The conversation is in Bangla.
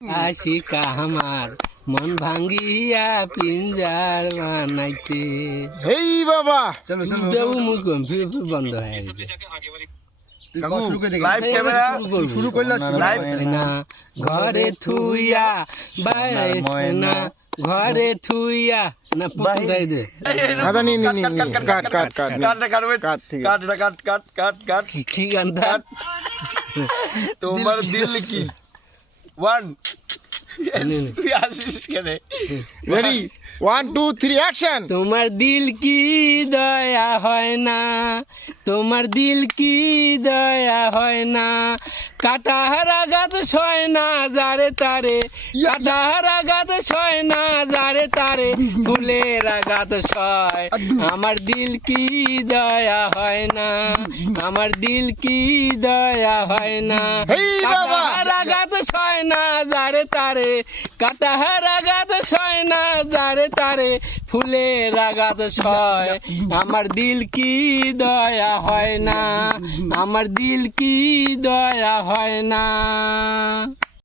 আশিকা আমার মন ভাঙ্গিয়া পিঞ্জার বানাইছে। এই বাবা चलो चलो দেউ মুখ ফির বন্ধ হয়ে গেছে। काकू शुरू कर देगा। लाइव कैमरा শুরু করলা লাইভ না ঘরে থুইয়া বাইরে না ঘরে থুইয়া না পুতুল গাই দে আদা নি নি নি কাট কাট কাট काट काट वेट কাট ঠিক काट काट काट काट काट কি গানটা তোমার দিল কি 1 তুই আসিস কেন রেডি 1 2 3 অ্যাকশন তোমার দিল কি দয়া হয় না, তোমার দিল কি দয়া হয় না, কাটাহার আঘাত সয় না যারে তারে, কাটাহার আঘাত সয় না যারে তারে, ফুলের আঘাত সয়। আমার দিল কি দয়া হয় না, আমার দিল কি দয়া হয় না, হেই বাবা! কাটাহার আঘাত সয় না যারে তারে, কাটাহার আঘাত সয় না যারে তারে, ফুলের আঘাত সয়। আমার দিল কি দয়া হয় না, আমার দিল কি দয়া হয় না।